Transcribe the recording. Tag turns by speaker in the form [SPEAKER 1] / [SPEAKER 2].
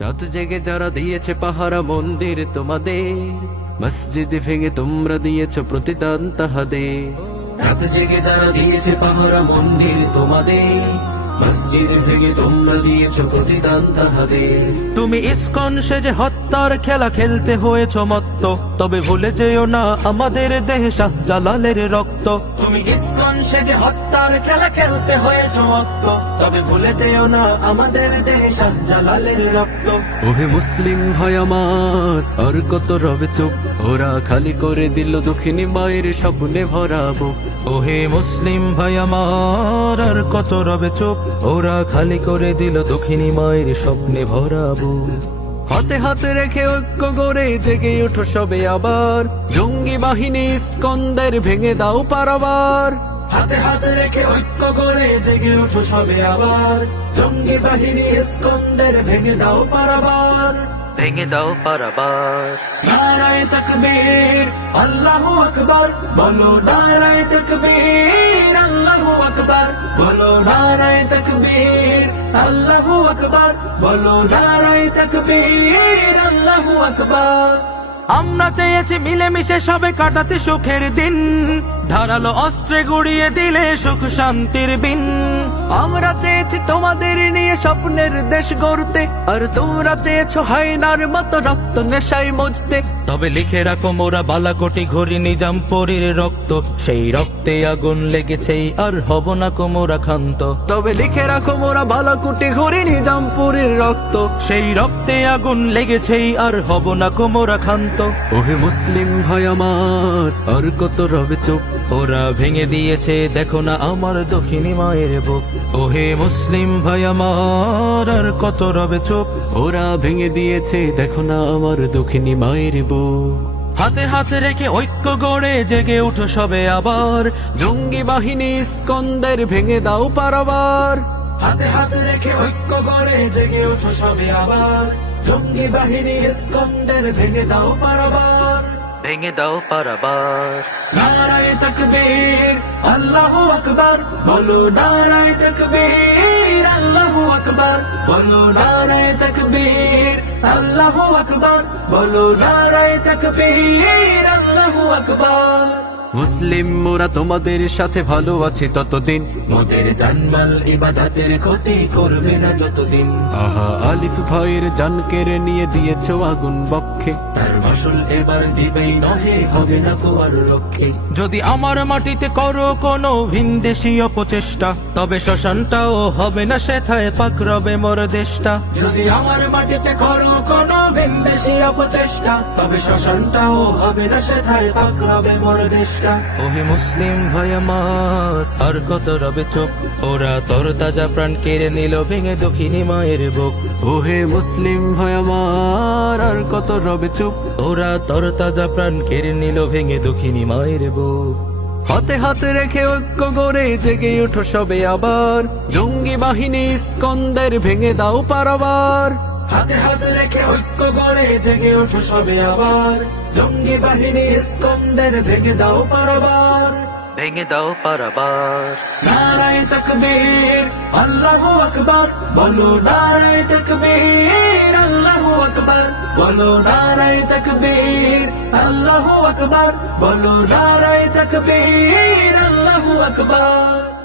[SPEAKER 1] রাত জেগে যারা দিয়েছে পাহারা মন্দির তোমাদের, মসজিদ ভেঙে তোমরা দিয়েছ প্রতিদান তাহাদের। রাত জেগে যারা দিয়েছে পাহারা মন্দির তোমাদের, মসজিদ ভেঙে তোমরা দিয়েছ প্রতিদান তাহাদের।
[SPEAKER 2] তুমি ইস্কন সেজে হত্যার খেলা খেলতে হয়েছ মত্ত। তবে ভুলে যেও না আমাদের দেহে শাহ জালালের রক্ত।
[SPEAKER 1] তুমি সেজে হত্যার খেলা খেলতে হয়েছ মত্ত। তবে ভুলে যেও না আমাদের দেহে শাহ জালালের রক্ত। ওহে মুসলিম ভাই আমার আর কত রবে চুপ ওরা খালি করে দিল দক্ষিণী মায়ের স্বপ্নে ভরাবো।
[SPEAKER 2] ওহে মুসলিম ভাই আমার আর কত রবে চোখ ওরা খালি করে দিল দক্ষিণী মায়ের স্বপ্নে ভরাবো।
[SPEAKER 1] হাতে হাতে রেখে ঐক্য গড়ে জেগে ওঠো সবে আবার। জঙ্গি বাহিনী স্কন্দের ভেঙে দাও পারাবার। হাতে হাতে রেখে ঐক্য গড়ে জেগে ওঠো সবে আবার। জঙ্গি বাহিনী স্কন্দের ভেঙে দাও পারাবার।
[SPEAKER 2] ভেঙে দাও পারাবার।
[SPEAKER 1] নারায় তকবীর আল্লাহু আকবার বলো নারায় তকবীর। আকবার বলো নারায় তকবীর আল্লাহু আকবার বলো নারায় তকবীর আল্লাহু আকবার।
[SPEAKER 2] আমরা চেয়েছি মিলেমিশে সবে কাটাতে সুখের দিন। ধারালো অস্ত্রে গুড়িয়ে দিলে সুখ শান্তির বিন।
[SPEAKER 1] আমরা চেয়েছি তোমাদের নিয়ে স্বপ্নের দেশ গড়তে, আর তোমরা চেয়েছো হাইনার মতো রক্ত নেশায় মজতে।
[SPEAKER 2] তবে লিখে রাখো মোরা বালাকোটি ঘড়ি নিজামপুরীর রক্ত, সেই রক্তে আগুন লেগেছে আর হব না কোমরা ক্ষান্ত।
[SPEAKER 1] তবে লিখে রাখো মোরা বালাকুটি নিজাম পরীর রক্ত,
[SPEAKER 2] সেই রক্তে আগুন লেগেছেই আর হব না কোমরা ক্ষান্ত
[SPEAKER 1] ওহে মুসলিম ভাই আমার আর কত রবে চোখ।
[SPEAKER 2] ওরা ভেঙে দিয়েছে দেখো না আমার দক্ষিণী মায়ের বুক। ওহে মুসলিম ভাই আমার আর কত রবে চোখ।
[SPEAKER 1] ওরা ভেঙে দিয়েছে দেখো না আমার দক্ষিণী মায়ের বউ
[SPEAKER 2] হাতে হাতে রেখে ঐক্য গড়ে জেগে উঠো সবে আবার।
[SPEAKER 1] জঙ্গি বাহিনী স্কন্দের ভেঙে দাও পারাবার। হাতে হাতে রেখে ঐক্য গড়ে জেগে ওঠো সবে আবার। জঙ্গি বাহিনী স্কন্দের ভেঙে দাও পারাবার।
[SPEAKER 2] ভেঙে দাও পারাবার।
[SPEAKER 1] নারায় তকবীর আল্লাহু আকবার। বলো নারায় তকবীর আল্লাহু আকবার। বলো নারায় তকবীর আল্লাহু আকবার। বলো নারায় তকবীর আল্লাহু আকবার। মুসলিম মোরা তোমাদের সাথে ভালো আছে ততদিন। মোদের জানমাল ইবাদাতের ক্ষতি করবে না যতদিন। আহা আলিফ ভাইয়ের জান কেড়ে নিয়ে দিয়েছ আগুন বক্ষে। তার মাসুল এবার দিবেই নহে হবে না তোমার লক্ষ্যে।
[SPEAKER 2] যদি আমার মাটিতে করো কোনো ভিনদেশি অপচেষ্টা তবে শ্মশানটাও হবে না সেথায় পাক রবে মোর দেশটা।
[SPEAKER 1] যদি আমার মাটিতে করো কোনো ভিনদেশি অপচেষ্টা তবে শ্মশানটাও হবে না সেথায় পাকড়াবে মোর দেশটা।
[SPEAKER 2] ওহে মুসলিম ভাই আমার, আর কত রবে চোখ। ওরা তর তাজা প্রাণ কেড়ে নিল, ভেঙে দক্ষিণী মায়ের বুক।
[SPEAKER 1] ওহে মুসলিম ভাই আমার, আর কত রবে চুপ
[SPEAKER 2] ওরা তর তাজা প্রাণ কেড়ে নিল, ভেঙে দক্ষিণী মায়ের বুক।
[SPEAKER 1] হাতে হাতে রেখে ঐক্য গড়ে জেগে ওঠো সবে আবার। জঙ্গি বাহিনী স্কন্দের ভেঙে দাও পারাবার। হাতে হাতে রেখে ঐক্য গড়ে জেগে ওঠো সবে আবার। জঙ্গি বাহিনী স্কন্দের ভেঙে দাও পারাবার।
[SPEAKER 2] ভেঙে দাও পারাবার।
[SPEAKER 1] নারায় তকবীর আল্লাহু আকবার। বলো নারায় তকবীর আল্লাহু আকবার। বলো নারায় তকবীর আল্লাহু আকবার। বলো নারায় তকবীর আল্লাহু আকবার।